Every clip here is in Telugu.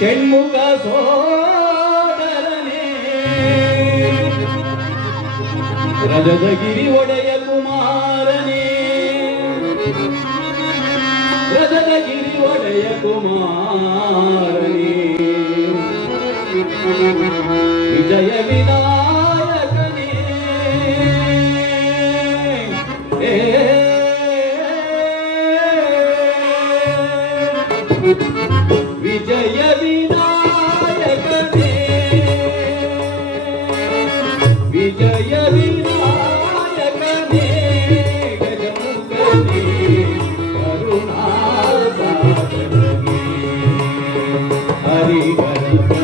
షణ్ముఖ సోదరనే రజదగిరి ఒడయ కుమారనే. రజదగిరి ఒడయ కుమారనే. విజయ వినా हरि हरि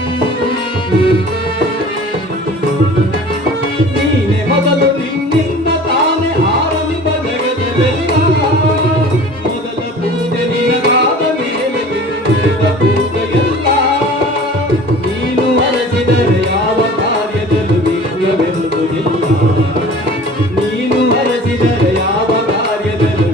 ನೀನು ಹರಸಿದರೆ ಯಾವ ಕಾರ್ಯದಲ್ಲೂ